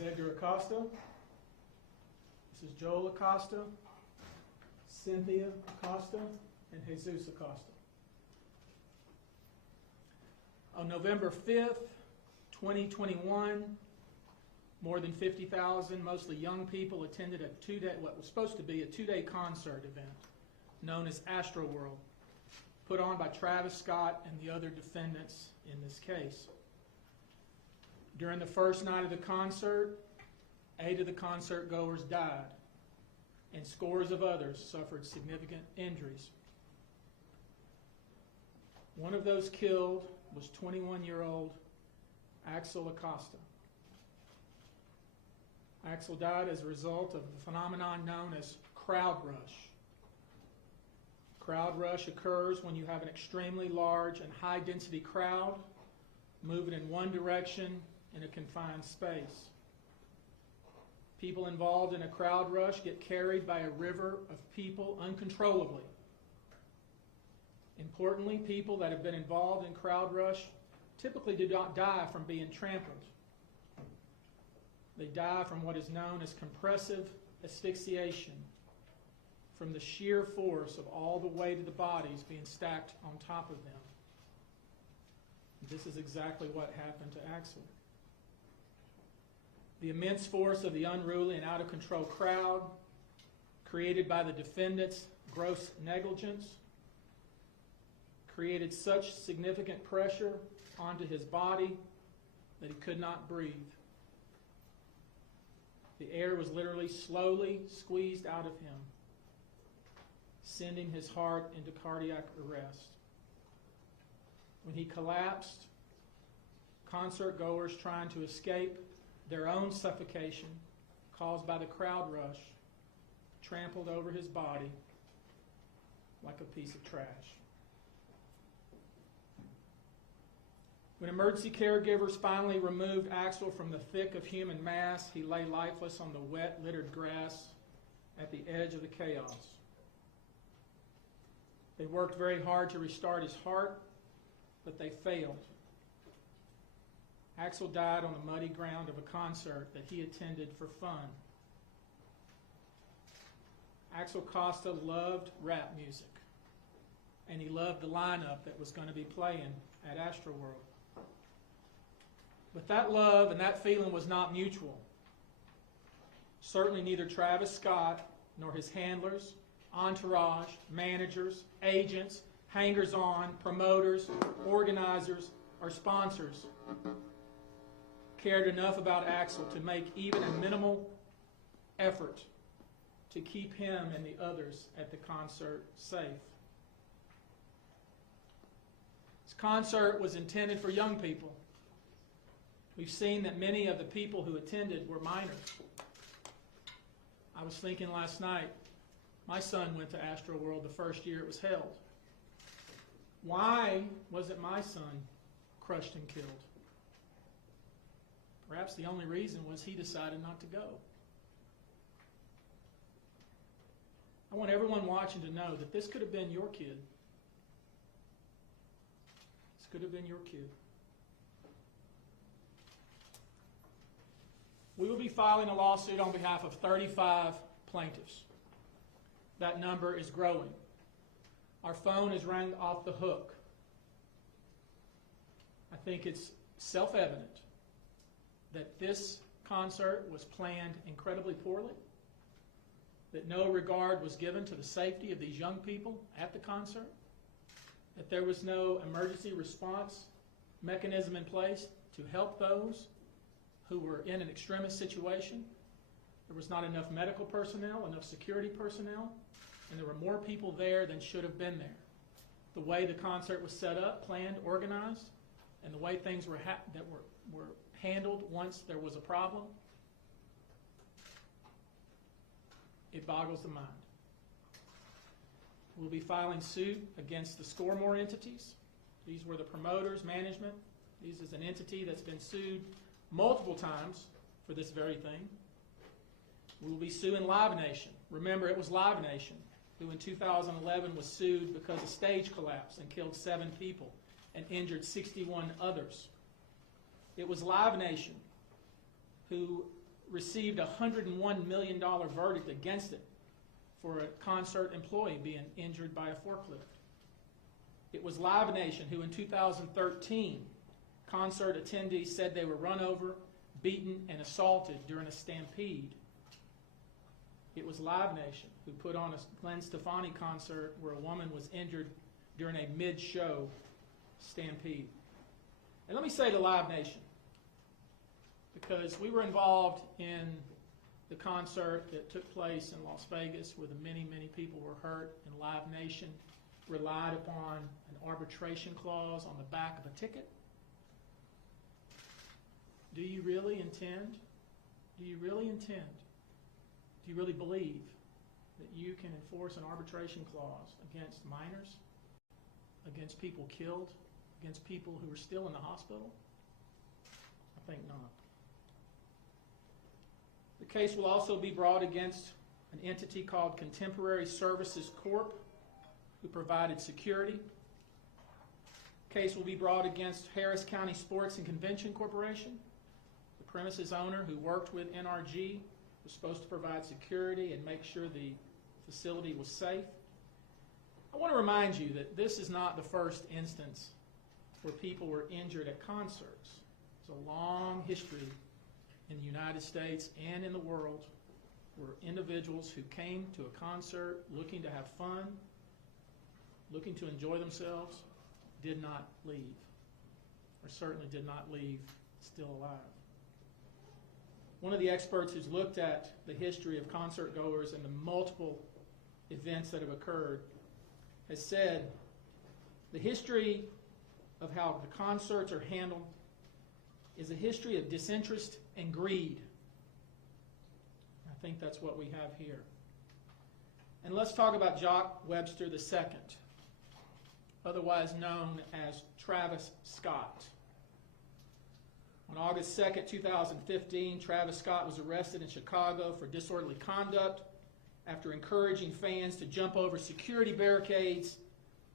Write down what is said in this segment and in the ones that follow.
is Edgar Acosta. This is Joel Acosta, Cynthia Acosta, and Jesus Acosta. On November 5th, 2021, more than 50,000, mostly young people, attended what was supposed to be a two-day concert event known as Astroworld, put on by Travis Scott and the other defendants in this case. During the first night of the concert, 8 of the concert goers died, and scores of others suffered significant injuries. One of those killed was 21-year-old Axel Acosta. Axel died as a result of the phenomenon known as crowd rush. Crowd rush occurs when you have an extremely large and high-density crowd moving in one direction in a confined space. People involved in a crowd rush get carried by a river of people uncontrollably. Importantly, people that have been involved in crowd rush typically do not die from being trampled. They die from what is known as compressive asphyxiation, from the sheer force of all the weight of the bodies being stacked on top of them. This is exactly what happened to Axel. The immense force of the unruly and out-of-control crowd, created by the defendant's gross negligence, created such significant pressure onto his body that he could not breathe. The air was literally slowly squeezed out of him, sending his heart into cardiac arrest. When he collapsed, concert goers trying to escape their own suffocation caused by the crowd rush trampled over his body like a piece of trash. When emergency caregivers finally removed Axel from the thick of human mass, he lay lifeless on the wet, littered grass at the edge of the chaos. They worked very hard to restart his heart, but they failed. Axel died on the muddy ground of a concert that he attended for fun. Axel Acosta loved rap music, and he loved the lineup that was going to be playing at Astroworld. But that love and that feeling was not mutual. Certainly neither Travis Scott nor his handlers, entourage, managers, agents, hangers-on, promoters, organizers, or sponsors cared enough about Axel to make even a minimal effort to keep him and the others at the concert safe. This concert was intended for young people. We've seen that many of the people who attended were minors. I was thinking last night, my son went to Astroworld the first year it was held. Why wasn't my son crushed and killed? Perhaps the only reason was he decided not to go. I want everyone watching to know that this could have been your kid. This could have been your kid. We will be filing a lawsuit on behalf of 35 plaintiffs. That number is growing. Our phone is rang off the hook. I think it's self-evident that this concert was planned incredibly poorly, that no regard was given to the safety of these young people at the concert, that there was no emergency response mechanism in place to help those who were in an extremist situation. There was not enough medical personnel, enough security personnel, and there were more people there than should have been there. The way the concert was set up, planned, organized, and the way things were handled once there was a problem, it boggles the mind. We'll be filing suit against the score more entities. These were the promoters, management. This is an entity that's been sued multiple times for this very thing. We will be suing Live Nation. Remember, it was Live Nation who in 2011 was sued because a stage collapsed and killed 7 people and injured 61 others. It was Live Nation who received a $101 million verdict against it for a concert employee being injured by a forklift. It was Live Nation who in 2013, concert attendees said they were run over, beaten, and assaulted during a stampede. It was Live Nation who put on a Gwen Stefani concert where a woman was injured during a mid-show stampede. And let me say to Live Nation, because we were involved in the concert that took place in Las Vegas where many, many people were hurt, and Live Nation relied upon an arbitration clause on the back of a ticket. Do you really intend? Do you really believe that you can enforce an arbitration clause against minors, against people killed, against people who are still in the hospital? I think not. The case will also be brought against an entity called Contemporary Services Corp., who provided security. The case will be brought against Harris County Sports and Convention Corporation, the premises owner who worked with NRG, was supposed to provide security and make sure the facility was safe. I want to remind you that this is not the first instance where people were injured at concerts. There's a long history in the United States and in the world where individuals who came to a concert looking to have fun, looking to enjoy themselves, did not leave, or certainly did not leave still alive. One of the experts who's looked at the history of concert goers and the multiple events that have occurred has said the history of how the concerts are handled is a history of disinterest and greed. I think that's what we have here. And let's talk about Jock Webster II, otherwise known as Travis Scott. On August 2nd, 2015, Travis Scott was arrested in Chicago for disorderly conduct after encouraging fans to jump over security barricades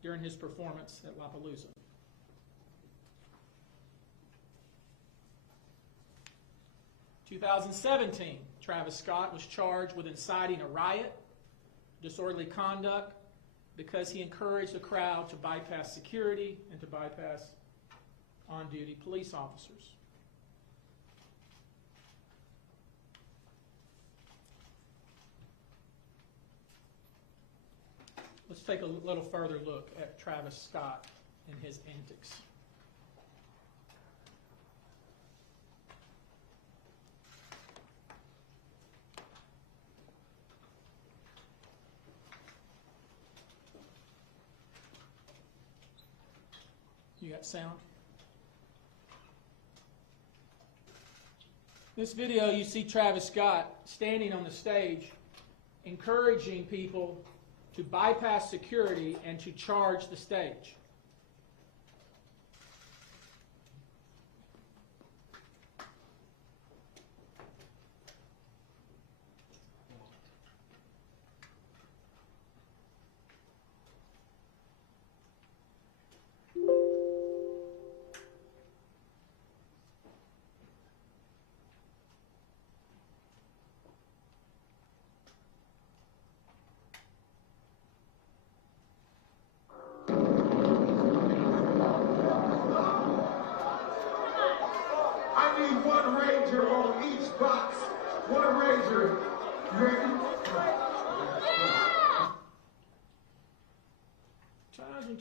during his performance at Lollapalooza. In 2017, Travis Scott was charged with inciting a riot, disorderly conduct, because he encouraged a crowd to bypass security and to bypass on-duty police officers. Let's take a little further look at Travis Scott and his antics. You got sound? This video, you see Travis Scott standing on the stage, encouraging people to bypass security and to charge the stage.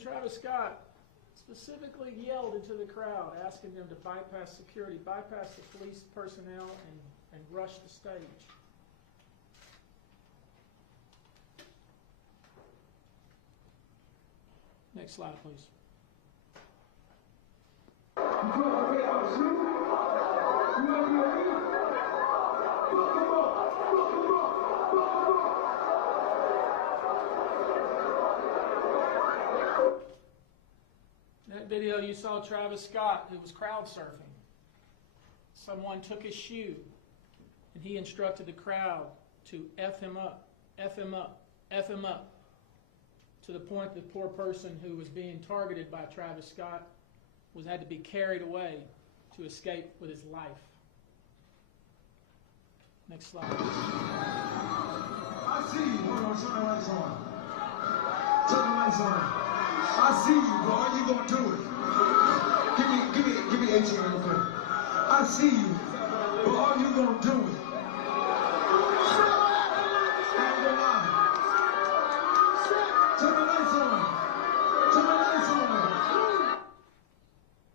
Travis Scott specifically yelled into the crowd, asking them to bypass security, bypass the police personnel, and rush the stage. Next slide, please. That video you saw Travis Scott, who was crowd surfing. Someone took his shoe and he instructed the crowd to F him up, F him up, F him up, to the point the poor person who was being targeted by Travis Scott had to be carried away to escape with his life. Next slide. I see you. Hold on, turn the lights on. Turn the lights on. I see you, boy. You gonna do it. Give me 18 real quick. I see you, but are you gonna do it? Ain't gonna lie. Turn the lights on. Turn the lights on.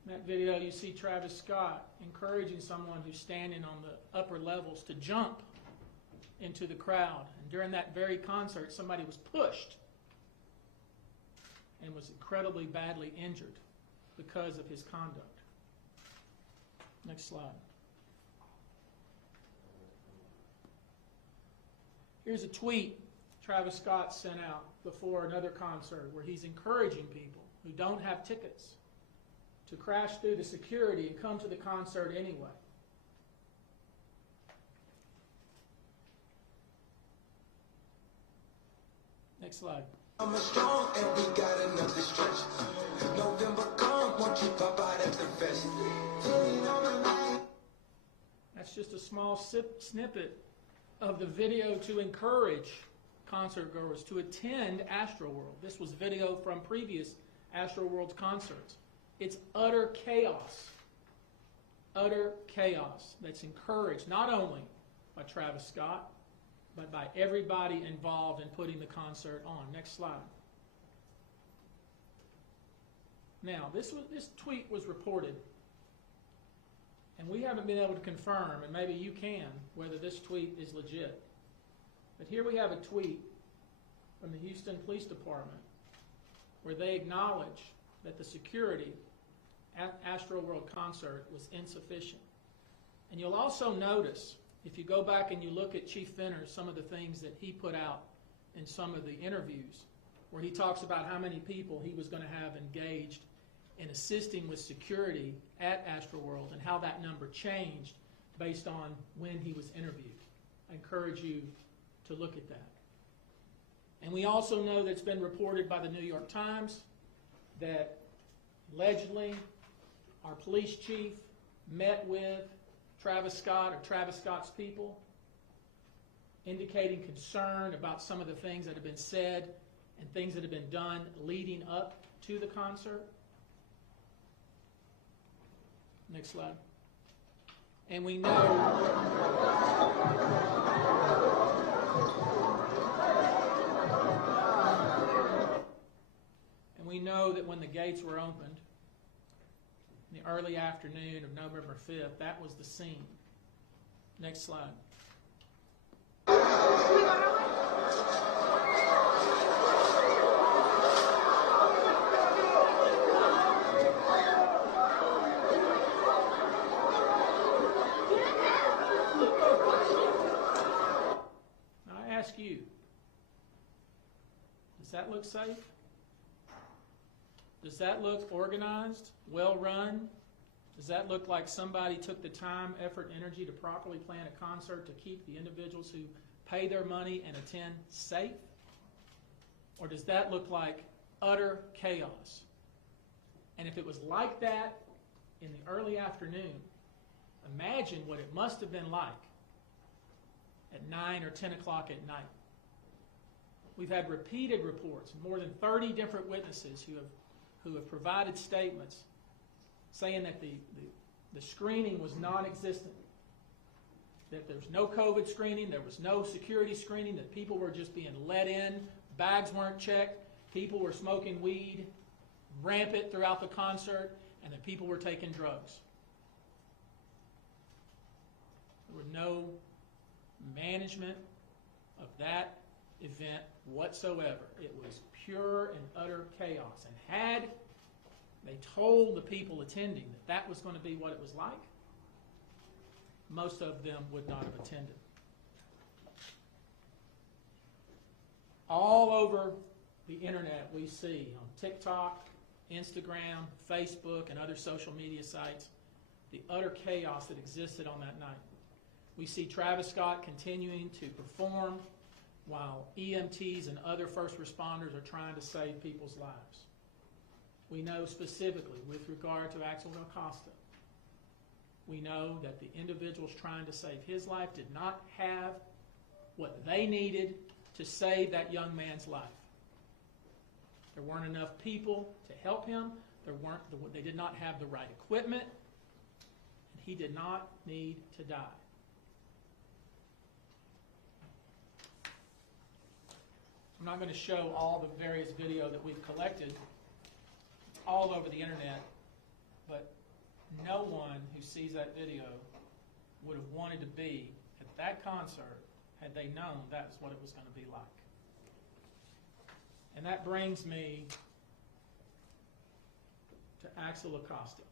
In that video, you see Travis Scott encouraging someone who's standing on the upper levels to jump into the crowd. And during that very concert, somebody was pushed and was incredibly badly injured because of his conduct. Next slide. Here's a tweet Travis Scott sent out before another concert where he's encouraging people who don't have tickets to crash through the security and come to the concert anyway. Next slide. I'm strong and we got another stretch. November come, won't you pop out at the fest? That's just a small snippet of the video to encourage concert goers to attend Astroworld. This was video from previous Astroworld concerts. It's utter chaos. Utter chaos that's encouraged not only by Travis Scott, but by everybody involved in putting the concert on. Next slide. Now, this tweet was reported, and we haven't been able to confirm, and maybe you can, whether this tweet is legit. But here we have a tweet from the Houston Police Department where they acknowledge that the security at Astroworld concert was insufficient. And you'll also notice, if you go back and you look at Chief Fenner, some of the things that he put out in some of the interviews, where he talks about how many people he was going to have engaged in assisting with security at Astroworld and how that number changed based on when he was interviewed. I encourage you to look at that. And we also know that it's been reported by the New York Times that allegedly our police chief met with Travis Scott or Travis Scott's people, indicating concern about some of the things that have been said and things that have been done leading up to the concert. Next slide. And we know that when the gates were opened in the early afternoon of November 5th, that was the scene. Next slide. Now I ask you, does that look safe? Does that look organized, well run? Does that look like somebody took the time, effort, energy to properly plan a concert to keep the individuals who pay their money and attend safe? Or does that look like utter chaos? And if it was like that in the early afternoon, imagine what it must have been like at 9 or 10 o'clock at night. We've had repeated reports, more than 30 different witnesses who have provided statements saying that the screening was non-existent, that there was no COVID screening, there was no security screening, that people were just being let in, bags weren't checked, people were smoking weed rampant throughout the concert, and that people were taking drugs. There was no management of that event whatsoever. It was pure and utter chaos. And had they told the people attending that that was going to be what it was like, most of them would not have attended. All over the internet we see, on TikTok, Instagram, Facebook, and other social media sites, the utter chaos that existed on that night. We see Travis Scott continuing to perform while EMTs and other first responders are trying to save people's lives. We know specifically with regard to Axel Acosta, We know that the individuals trying to save his life did not have what they needed to save that young man's life. There weren't enough people to help him. They did not have the right equipment. And he did not need to die. I'm not going to show all the various video that we've collected. It's all over the internet. But no one who sees that video would have wanted to be at that concert had they known that was what it was going to be like. And that brings me to Axel Acosta.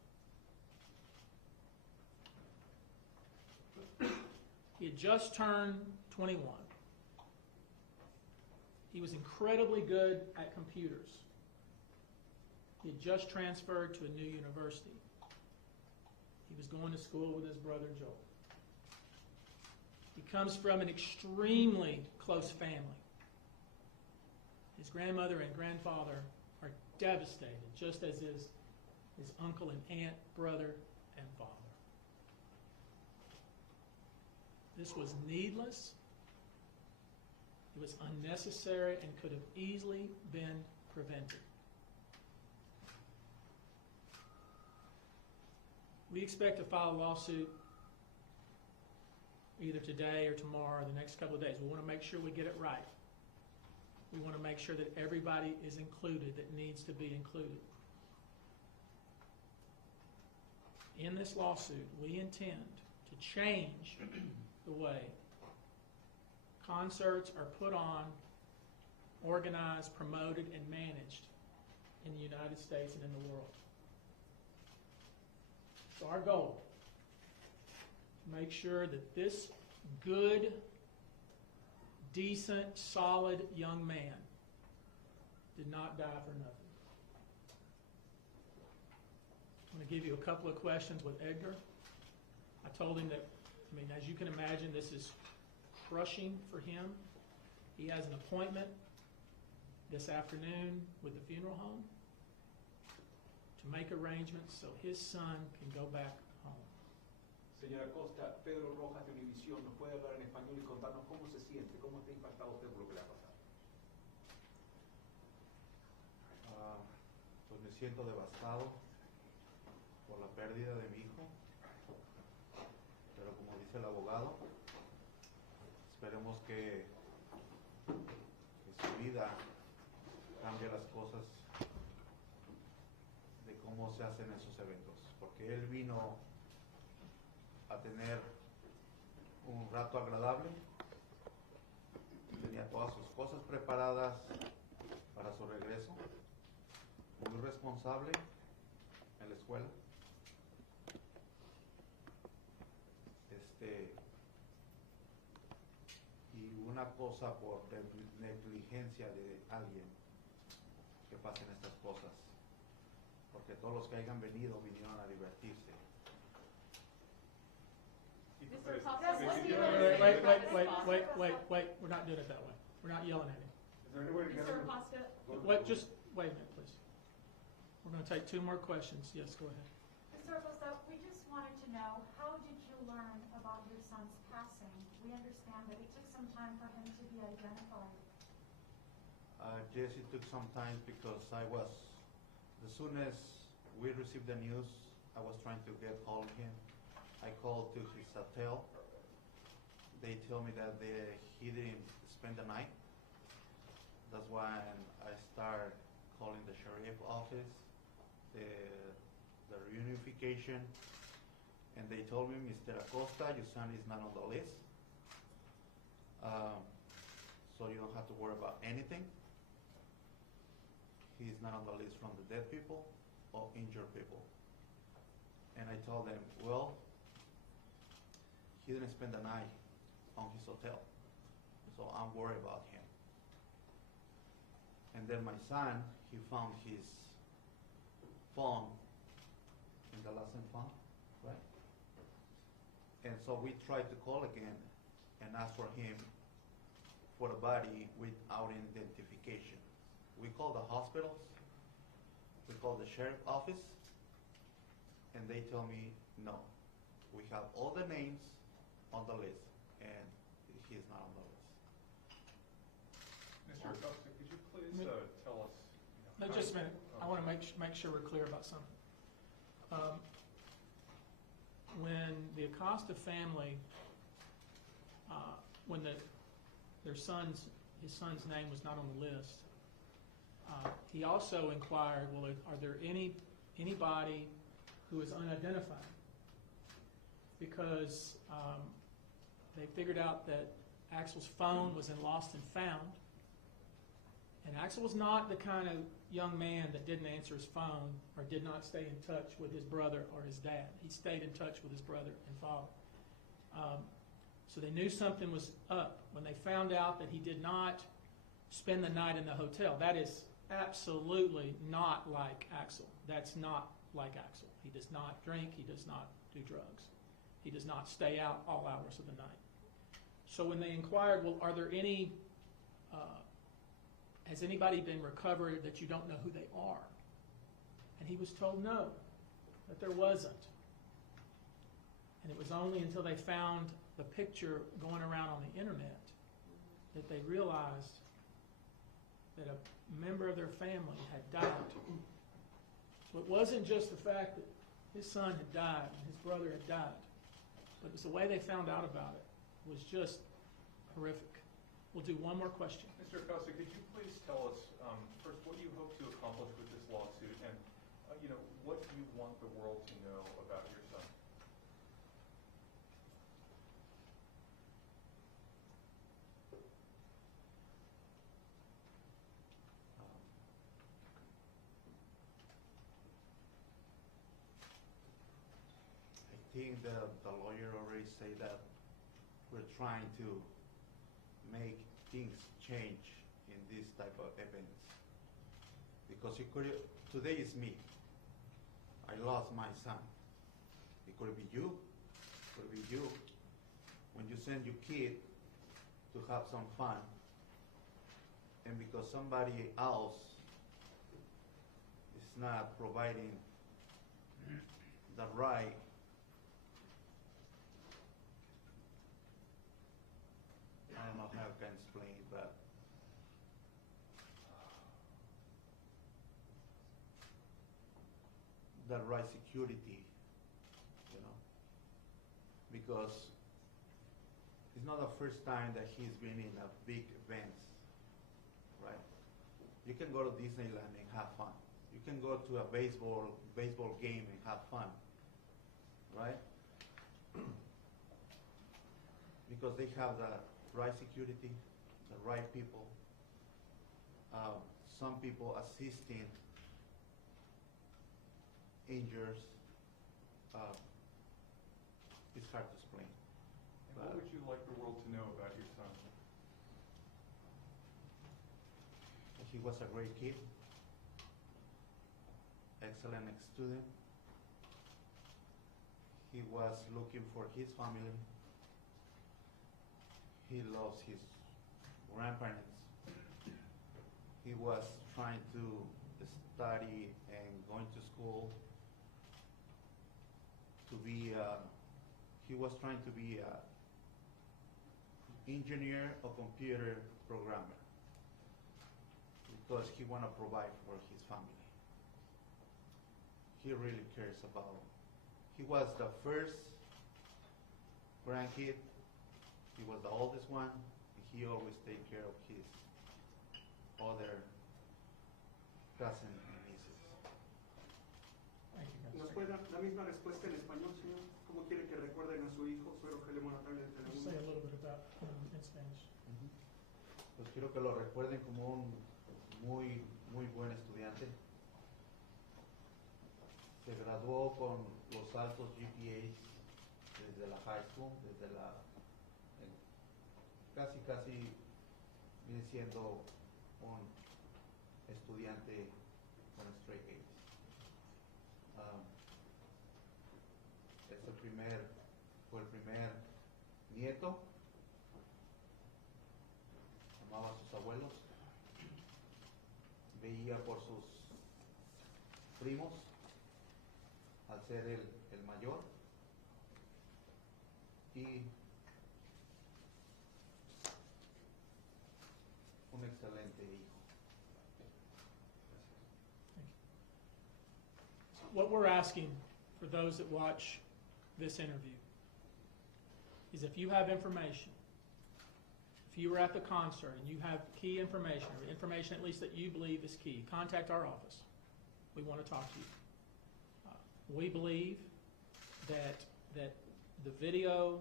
He had just turned 21. He was incredibly good at computers. He had just transferred to a new university. He was going to school with his brother Joel. He comes from an extremely close family. His grandmother and grandfather are devastated, just as is his uncle and aunt, brother and father. This was needless. It was unnecessary and could have easily been prevented. We expect to file a lawsuit either today or tomorrow or the next couple of days. We want to make sure we get it right. We want to make sure that everybody is included that needs to be included. In this lawsuit, we intend to change the way concerts are put on, organized, promoted, and managed in the United States and in the world. So our goal is to make sure that this good, decent, solid young man did not die for nothing. I'm going to give you a couple of questions with Edgar. I told him that, as you can imagine, this is crushing for him. He has an appointment this afternoon with the funeral home to make arrangements so his son can go back home. Señora Acosta, Pedro Rojas de Univisión, ¿nos puede hablar en español y contarnos cómo se siente, cómo está impactado usted por lo que le ha pasado? Pues me siento devastado por la pérdida de mi hijo, pero como dice el abogado, esperemos que su vida cambie las cosas de cómo se hacen esos eventos, porque él vino a tener un rato agradable, tenía todas sus cosas preparadas para su regreso, muy responsable en la escuela. Y una cosa por negligencia de alguien que pasen estas cosas, porque todos los que hayan venido vinieron a divertirse. Mr. Acosta, what do you Wait. We're not doing it that way. We're not yelling at him. Is there any way to get Mr. him? Acosta, Just wait a minute, please. We're going to take two more questions. Yes, go ahead. Mr. Acosta, we just wanted to know, how did you learn about your son's passing? We understand that it took some time for him to be identified. Yes, it took some time because as soon as we received the news, I was trying to get hold of him. I called to his hotel. They tell me that he didn't spend the night. That's why I started calling the sheriff office, the reunification, and they told me, Mr. Acosta, your son is not on the list, so you don't have to worry about anything. He's not on the list from the dead people or injured people. And I told them, well, he didn't spend the night on his hotel, so I'm worried about him. And then my son, he found his phone in the lesson phone, right? And so we tried to call again and ask for him for a body without identification. We called the hospitals, we called the sheriff office, and they tell me no. we have all the names on the list, and he's not on the list. Mr. Acosta, could you please Me- tell us? No, how just a you- minute. I want to make sure we're clear about something. When the Acosta family, when his son's name was not on the list, he also inquired, well, are there anybody who is unidentified? Because they figured out that Axel's phone was in lost and found, and Axel was not the kind of young man that didn't answer his phone or did not stay in touch with his brother or his dad. He stayed in touch with his brother and father. So they knew something was up when they found out that he did not spend the night in the hotel. That is absolutely not like Axel. That's not like Axel. He does not drink. He does not do drugs. He does not stay out all hours of the night. So when they inquired, well, are there any, has anybody been recovered that you don't know who they are? And he was told no, that there wasn't. And it was only until they found the picture going around on the internet that they realized that a member of their family had died. So it wasn't just the fact that his son had died and his brother had died, but it was the way they found out about it was just horrific. We'll do one more question. Mr. Acosta, could you please tell us, first, what you hope to accomplish with this lawsuit, and, what you want the world to know about your son? I think the lawyer already said that we're trying to make things change in this type of events. Because today is me. I lost my son. It could be you. It could be you. When you send your kid to have some fun, and because somebody else is not providing the right I don't know how I can explain it, but the right security, because it's not the first time that he's been in a big events, right? You can go to Disneyland and have fun. You can go to a baseball game and have fun, right? Because they have the right security, the right people, some people assisting injured. It's hard to explain. And what would you like the world to know about your son? He was a great kid, excellent student. He was looking for his family. He loves his grandparents. He was trying to study and going to school to be, he was trying to be an engineer or computer programmer because he want to provide for his family. He really cares about, he was the first grandkid. He was the oldest one, and he always take care of his other cousins and nieces. Thank you, ¿Nos guys. puede dar la misma respuesta en español, señor? ¿Cómo quiere que recuerden a su hijo, su Rogelio Monatable de Just say a Telemundo? little bit about in Spanish. Pues quiero que lo recuerden como un muy buen estudiante. Se graduó con los altos GPAs desde la high school, desde la casi viene siendo un estudiante con straight A's. Fue el primer nieto, amaba a sus abuelos, veía por sus primos al ser el mayor, y un excelente hijo. What we're asking for those that watch this interview is if you have information, if you were at the concert and you have key information, or information at least that you believe is key, contact our office. We want to talk to you. We believe that the video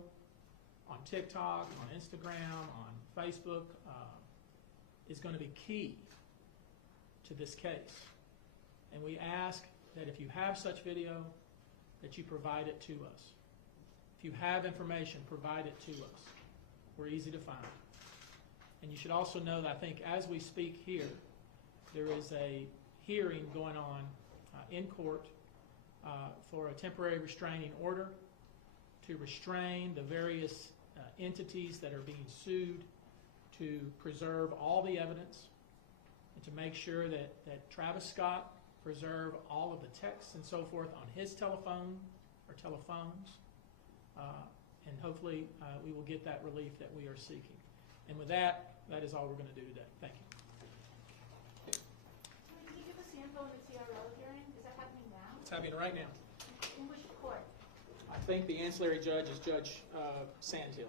on TikTok, on Instagram, on Facebook is going to be key to this case. And we ask that if you have such video, that you provide it to us. If you have information, provide it to us. We're easy to find. And you should also know that I think as we speak here, there is a hearing going on in court for a temporary restraining order to restrain the various entities that are being sued, to preserve all the evidence, and to make sure that Travis Scott preserve all of the texts and so forth on his telephone or telephones, and hopefully we will get that relief that we are seeking. And with that, that is all we're going to do today. Thank you. Can you give us the info on the TRL hearing? Is that happening now? It's happening right now. In which court? I think the ancillary judge is Judge Sandhill.